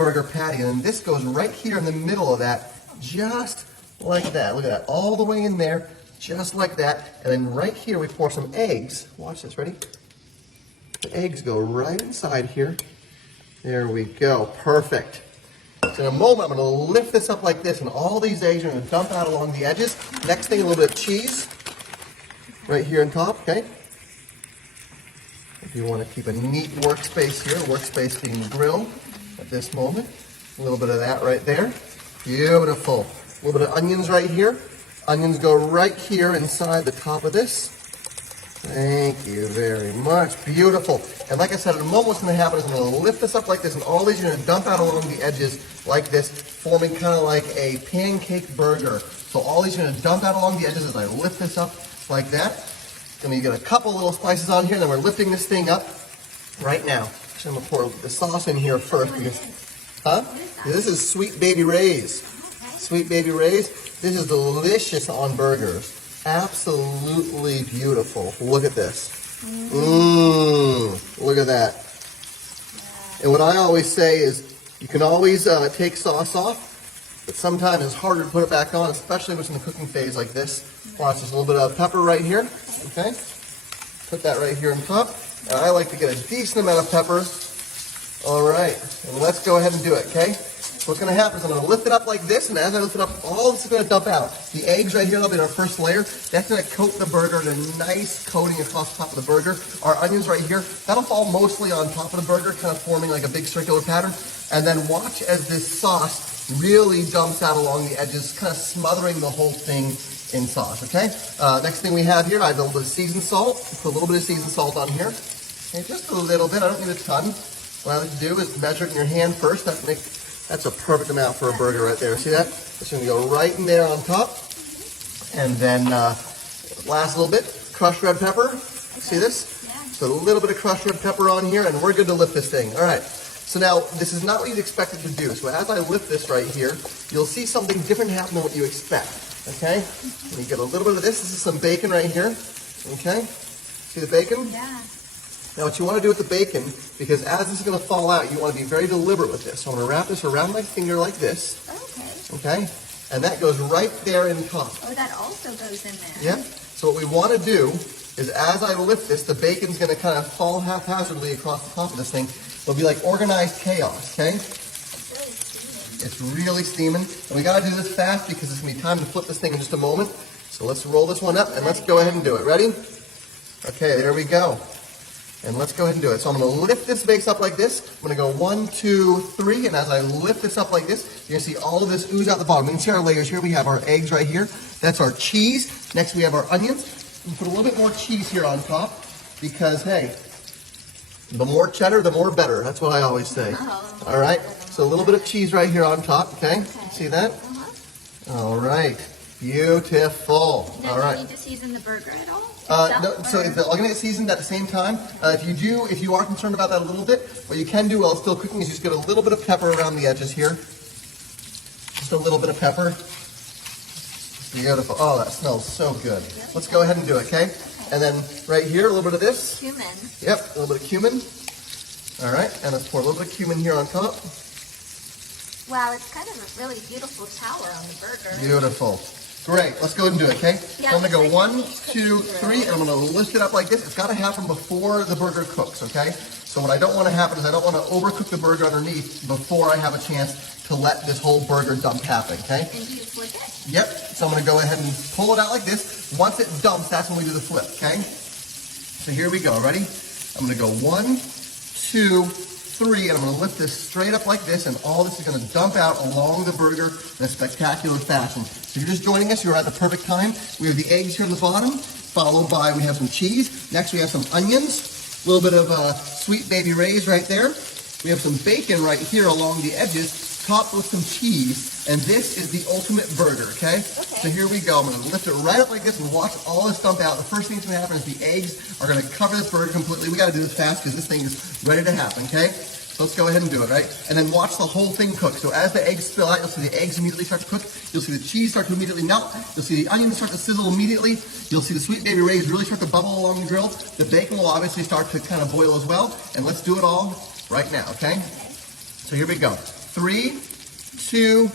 hamburger patty. And then this goes right here in the middle of that, just like that. Look at that, all the way in there, just like that. And then right here we pour some eggs. Watch this, ready? The eggs go right inside here. There we go, perfect. So in a moment, I'm gonna lift this up like this, and all these eggs are gonna dump out along the edges. Next thing, a little bit of cheese right here on top, okay? If you wanna keep a neat workspace here, workspace being the grill at this moment. A little bit of that right there. Beautiful. A little bit of onions right here. Onions go right here inside the top of this. Thank you very much. Beautiful. And like I said, in a moment what's going to happen is I'm going to lift this up like this, and all these are going to dump out along the edges like this, forming kind of like a pancake burger. So all these are going to dump out along the edges as I lift this up like that. And we get a couple little spices on here, and then we're lifting this thing up right now. So I'm going to pour the sauce in here first. Because, this is Sweet Baby Ray's. Sweet Baby Ray's. This is delicious on burgers. Absolutely beautiful. Look at this. Look at that. And what I always say is, you can always take sauce off, but sometimes it's harder to put it back on, especially when it's in the cooking phase like this. Watch, there's a little bit of pepper right here. Okay, put that right here on top. And I like to get a decent amount of pepper. All right, and let's go ahead and do it. Okay. So what's going to happen is I'm going to lift it up like this, and as I lift it up, all this is going to dump out. The eggs right here, that'll be our first layer. That's going to coat the burger in a nice coating across the top of the burger. Our onions right here, that'll fall mostly on top of the burger, kind of forming like a big circular pattern. And then watch as this sauce really dumps out along the edges, kind of smothering the whole thing in sauce, okay? Next thing we have here, I have a little bit of seasoned salt. Put a little bit of seasoned salt on here. Okay, just a little bit, I don't need a ton. What I like to do is measure it in your hand first. That's a perfect amount for a burger right there. See that? It's going to go right in there on top. And then last little bit, crushed red pepper. See this? Yeah. So a little bit of crushed red pepper on here, and we're good to lift this thing. All right. So now, this is not what you'd expect it to do. So as I lift this right here, you'll see something different happen than what you expect. Okay? You get a little bit of this. This is some bacon right here. Okay? See the bacon? Yeah. Now what you want to do with the bacon, because as this is going to fall out, you want to be very deliberate with this. So I'm going to wrap this around my finger like this. Okay. And that goes right there in top. Oh, that also goes in there. Yeah. So what we want to do is as I lift this, the bacon's going to kind of fall haphazardly across the top of this thing. It'll be like organized chaos, okay? It's really steaming. And we got to do this fast because it's going to be time to flip this thing in just a moment. So let's roll this one up and let's go ahead and do it. Ready? Okay, there we go. And let's go ahead and do it. So I'm going to lift this base up like this. I'm going to go 1, 2, 3. And as I lift this up like this, you're going to see all of this ooze out the bottom. You can see our layers here. We have our eggs right here. That's our cheese. Next we have our onions. We put a little bit more cheese here on top because, hey, the more cheddar, the more better. That's what I always say. All right. So a little bit of cheese right here on top. Okay. See that? All right. Beautiful. Now, all right. Do you need to season the burger at all? No, so if they're all going to get seasoned at the same time, if you are concerned about that a little bit, what you can do while it's still cooking is just get a little bit of pepper around the edges here. Just a little bit of pepper. Beautiful. Oh, that smells so good. Yep. Let's go ahead and do it, okay? And then right here, a little bit of this. Cumin. Yep, a little bit of cumin. All right, and let's pour a little bit of cumin here on top. Wow, it's kind of a really beautiful tower on the burger. Beautiful. Great, let's go ahead and do it, okay? Yeah, so I'm going to go 1, 2, 3, and I'm going to lift it up like this. It's got to happen before the burger cooks, okay? So what I don't want to happen is I don't want to overcook the burger underneath before I have a chance to let this whole burger dump happen, okay? And do you flip it? Yep, so I'm going to go ahead and pull it out like this. Once it dumps, that's when we do the flip, okay? So here we go, ready? I'm going to go 1, 2, 3, and I'm going to lift this straight up like this, and all this is going to dump out along the burger in a spectacular fashion. So if you're just joining us, you're at the perfect time. We have the eggs here on the bottom, followed by we have some cheese. Next we have some onions, a little bit of Sweet Baby Ray's right there. We have some bacon right here along the edges, topped with some cheese, and this is the ultimate burger, okay? So here we go. I'm going to lift it right up like this and watch all this dump out. The first thing that's going to happen is the eggs are going to cover this burger completely. We got to do this fast because this thing is ready to happen, okay? So let's go ahead and do it, right? And then watch the whole thing cook. So as the eggs spill out, you'll see the eggs immediately start to cook. You'll see the cheese start to immediately melt. You'll see the onions start to sizzle immediately. You'll see the Sweet Baby Ray's really start to bubble along the grill. The bacon will obviously start to kind of boil as well. And let's do it all right now, okay? So here we go. 3, 2,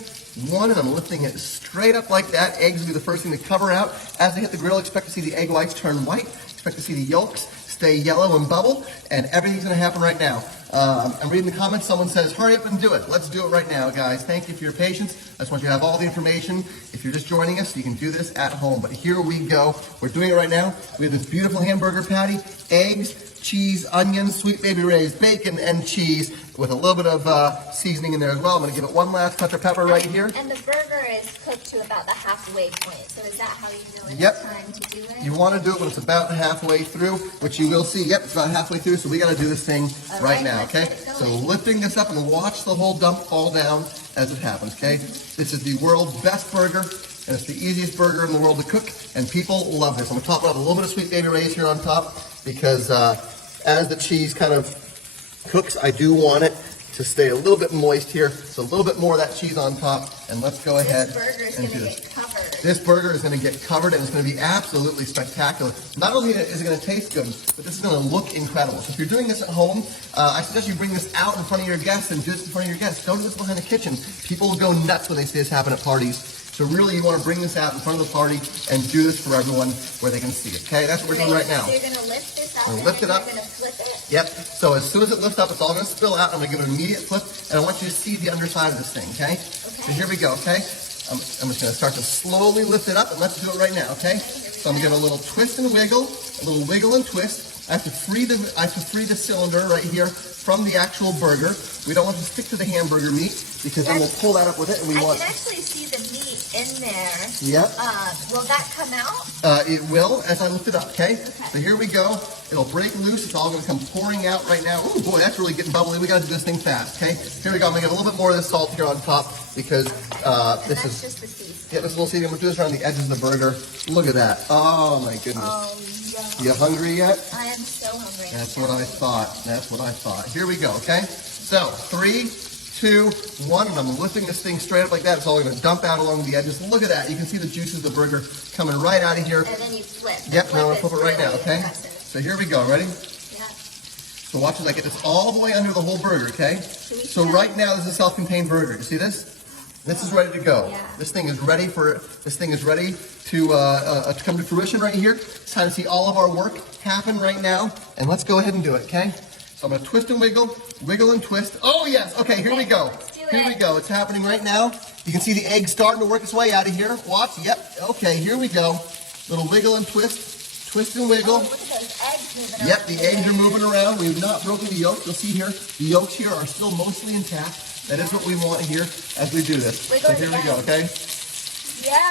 1, and I'm lifting it straight up like that. Eggs will be the first thing to cover out. As they hit the grill, expect to see the egg whites turn white. Expect to see the yolks stay yellow and bubble, and everything's going to happen right now. I'm reading the comments. Someone says, hurry up and do it. Let's do it right now, guys. Thank you for your patience. I just want you to have all the information. If you're just joining us, you can do this at home. But here we go. We're doing it right now. We have this beautiful hamburger patty, eggs, cheese, onions, Sweet Baby Ray's bacon, and cheese with a little bit of seasoning in there as well. I'm going to give it one last touch of pepper right here. And the burger is cooked to about the halfway point. So is that how you know it's Yep. time to do it? You want to do it when it's about halfway through, which you will see. Yep, it's about halfway through, so we got to do this thing right now, let's okay? get it So going. lifting this up and watch the whole dump fall down as it happens, okay? This is the world's best burger, and it's the easiest burger in the world to cook, and people love this. I'm going to top it up with a little bit of Sweet Baby Ray's here on top because as the cheese kind of cooks, I do want it to stay a little bit moist here. So a little bit more of that cheese on top, and let's go ahead This burger is and going do to this. get covered. This burger is going to get covered, and it's going to be absolutely spectacular. Not only is it going to taste good, but this is going to look incredible. So if you're doing this at home, I suggest you bring this out in front of your guests and do this in front of your guests. Don't do this behind the kitchen. People go nuts when they see this happen at parties. So really, you want to bring this out in front of the party and do this for everyone where they can see it. Okay, that's what we're doing right now. So you're going to lift this up We'll and lift then it up. you're going to flip it? Yep. So as soon as it lifts up, it's all going to spill out. I'm going to give it an immediate flip, and I want you to see the underside of this thing, okay? So here we go, okay? I'm just going to start to slowly lift it up, and let's do it right now, okay? So I'm going to give it a little twist and wiggle, a little wiggle and twist. I have to free the cylinder right here from the actual burger. We don't want to stick to the hamburger meat because then we'll pull that up with it, and we I want. can actually see the meat in there. Yep. Will that come out? It will as I lift it up, okay? So here we go. It'll break loose. It's all going to come pouring out right now. Oh boy, that's really getting bubbly. We got to do this thing fast, okay? Here we go. I'm going to get a little bit more of this salt here on top because this is Just the seasoning. yeah, this little seasoning. I'm going to do this around the edges of the burger. Look at that. Oh my goodness. Oh, You hungry yet? I am so hungry. That's what I thought. That's what I thought. Here we go, okay? So, 3, 2, 1, and I'm lifting this thing straight up like that. It's all going to dump out along the edges. Look at that. You can see the juices of the burger coming right out of here. And then you flip. Yep, now I'm going to flip it right now, okay? Impressive. So here we go. Ready? Yeah. So watch as I get this all the way under the whole burger, okay? So right now, this is a self-contained burger. You see this? This is ready to go. Yeah. This thing is ready to come to fruition right here. It's time to see all of our work happen right now. And let's go ahead and do it, okay? So I'm going to twist and wiggle, wiggle and twist. Oh, yes. Okay, here we go. Let's do Here it. we go. It's happening right now. You can see the egg starting to work its way out of here. Watch. Yep. Okay, here we go. Little wiggle and twist. Twist and wiggle. Oh, look at those eggs moving Yep, around. the eggs are moving around. We have not broken the yolks. You'll see here, the yolks here are still mostly intact. That is what we want here as we do this. Wiggle So here we go, okay? Yeah.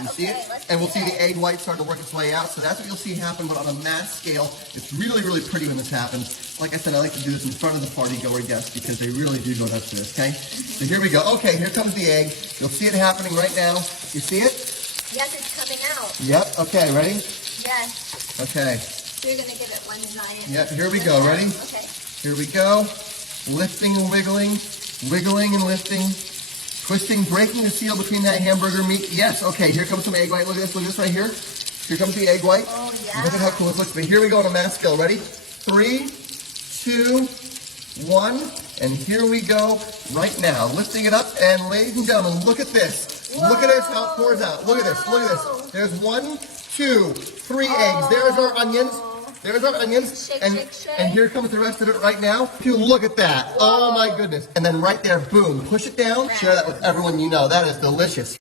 You see it? And we'll see the egg white start to work its way out. So that's what you'll see happen, but on a mass scale. It's really, really pretty when this happens. Like I said, I like to do this in front of the party-goer guests because they really do go nuts for this, okay? So here we go. Okay, here comes the egg. You'll see it happening right now. You see it? Yes, it's coming out. Yep. Okay, ready? Yes. Okay. So you're going to give it one giant. Yep, here we go. Ready? Okay. Here we go. Lifting and wiggling, wiggling and lifting, twisting, breaking the seal between that hamburger meat. Yes, okay, here comes some egg white. Look at this right here. Here comes the egg white. Oh, yeah. Look at how cool it looks. But here we go on a mass scale. Ready? 3, 2, 1. And here we go right now. Lifting it up. And ladies and gentlemen, look at this. Look at this, how it pours out. Look at this. Look at this. There's 1, 2, 3 eggs. There's our onions. There's our onions. Shake, and, shake, shake. and here comes the rest of it right now. Dude, look at that. Oh my goodness. And then right there, boom, push it down. Share that with everyone you know. That is delicious.